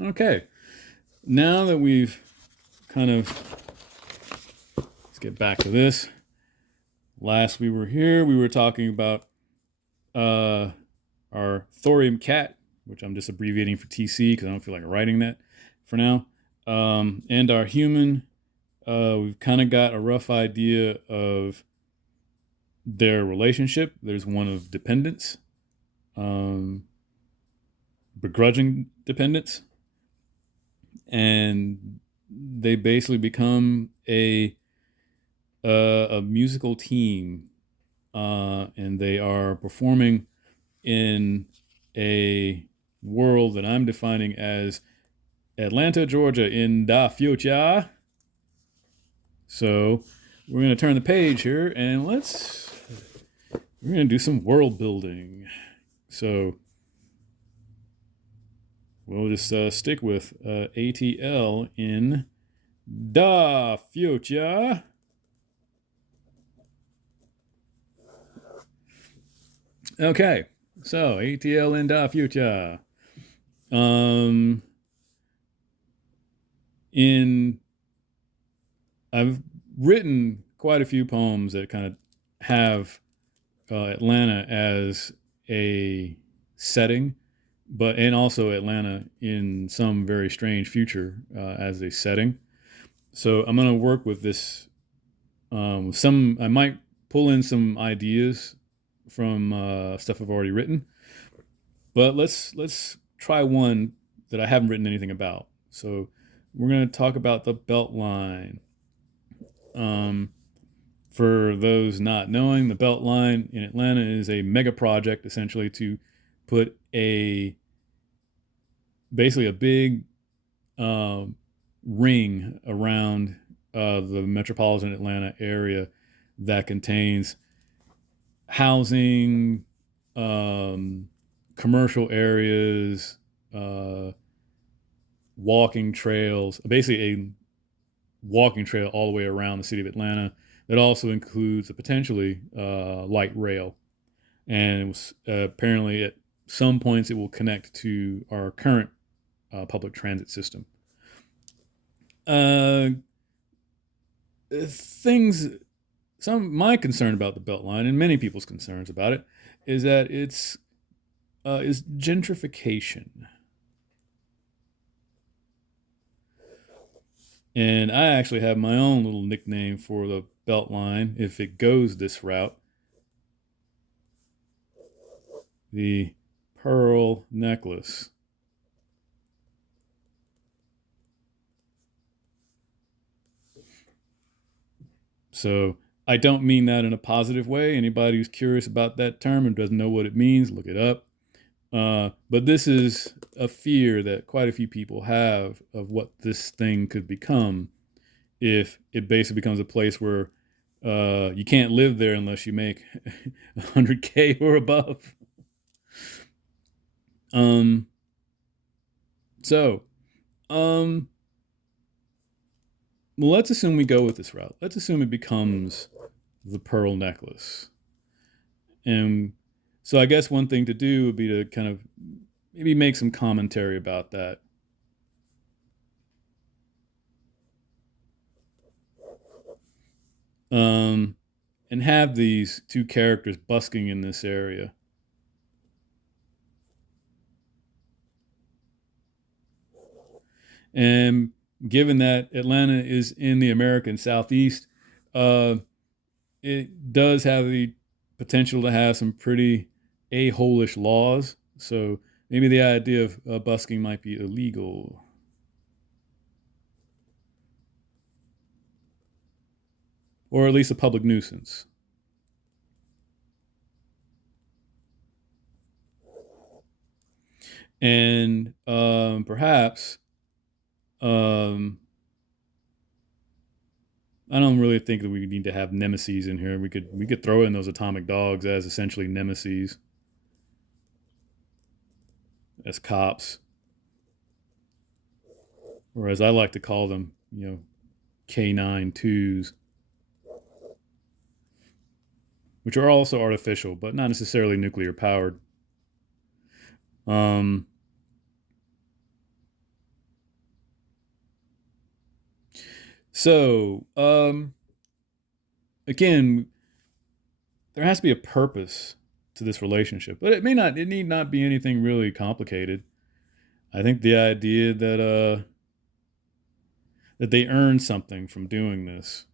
Okay. Now that we've kind of, let's get back to this. Last we were here, we were talking about our thorium cat, which I'm just abbreviating for TC because I don't feel like writing that for now. And our human, we've kind of got a rough idea of their relationship. There's one of dependence, um, begrudging dependence, and they basically become a musical team, and they are performing in a world that I'm defining as Atlanta, Georgia, in the future. So we're going to turn the page here and we're going to do some world building. So we'll just stick with ATL in the future. Okay, so ATL in the future. Um, in I've written quite a few poems that kind of have Atlanta as a setting, but and also Atlanta in some very strange future as a setting. So I'm going to work with this. Some I might pull in some ideas from stuff I've already written, but let's try one that I haven't written anything about. So we're going to talk about the Beltline. Um, for those not knowing, the Beltline in Atlanta is a mega project essentially to put a basically a big uh, ring around the metropolitan Atlanta area that contains housing, commercial areas, uh, walking trails, basically a walking trail all the way around the city of Atlanta. That also includes a potentially light rail, and it was, apparently at some points it will connect to our current public transit system. Uh, things, some my concern about the Beltline and many people's concerns about it is that it's is gentrification, and I actually have my own little nickname for the Beltline if it goes this route: the Pearl Necklace. So I don't mean that in a positive way. Anybody who's curious about that term and doesn't know what it means, look it up. But this is a fear that quite a few people have of what this thing could become if it basically becomes a place where you can't live there unless you make 100K or above. Um, so, um, well, let's assume we go with this route. Let's assume it becomes the pearl necklace. And so I guess one thing to do would be to kind of maybe make some commentary about that. Um, and have these two characters busking in this area. And given that Atlanta is in the American Southeast, uh, it does have the potential to have some pretty a-hole-ish laws. So maybe the idea of busking might be illegal, or at least a public nuisance. And perhaps um, I don't really think that we need to have nemesis in here. We could throw in those atomic dogs as essentially nemesis, as cops, or as I like to call them, K9 twos, which are also artificial, but not necessarily nuclear powered. Um, So, again, there has to be a purpose to this relationship, but it need not be anything really complicated. I think the idea that they earn something from doing this,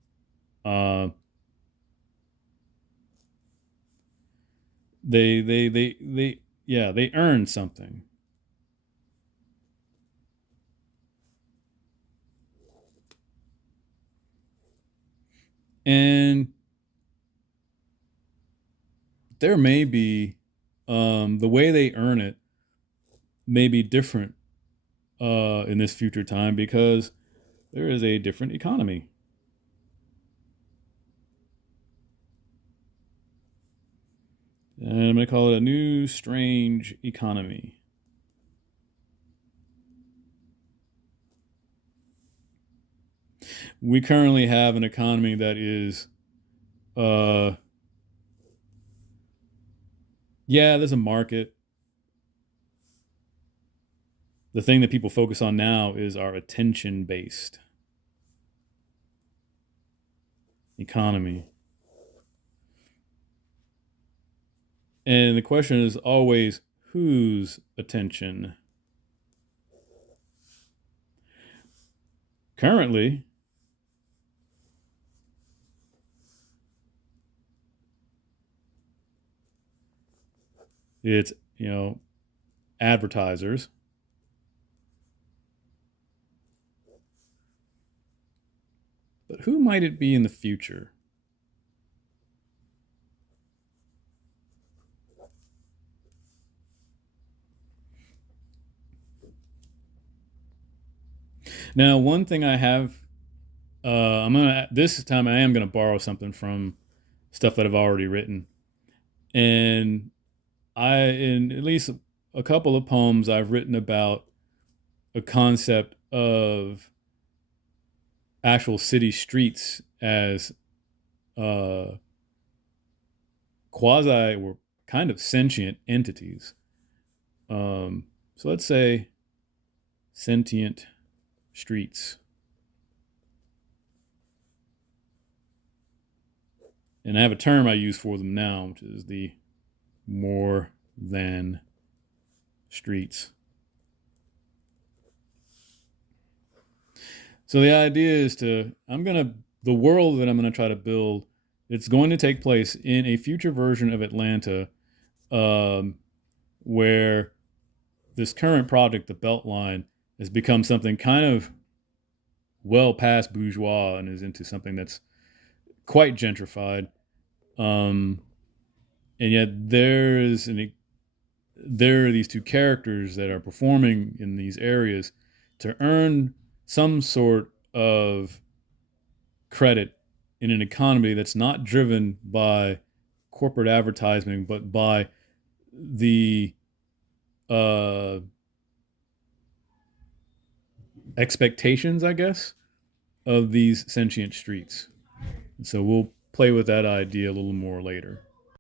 uh, yeah, they earn something. And there may be, the way they earn it may be different in this future time because there is a different economy. And I'm going to call it a new strange economy. We currently have an economy that is, uh, yeah, there's a market. The thing that people focus on now is our attention based economy. And the question is always whose attention? Currently, it's, advertisers. But who might it be in the future? Now, one thing I have, this time I am gonna borrow something from stuff that I've already written, and in at least a couple of poems, I've written about a concept of actual city streets as uh, quasi or kind of sentient entities. So let's say sentient streets. And I have a term I use for them now, which is the more than streets. So the idea is the world that I'm gonna try to build, it's going to take place in a future version of Atlanta, um, where this current project, the Beltline, has become something kind of well past bourgeois and is into something that's quite gentrified. Um, and yet there are these two characters that are performing in these areas to earn some sort of credit in an economy that's not driven by corporate advertising, but by the uh, expectations, I guess, of these sentient streets. So we'll play with that idea a little more later.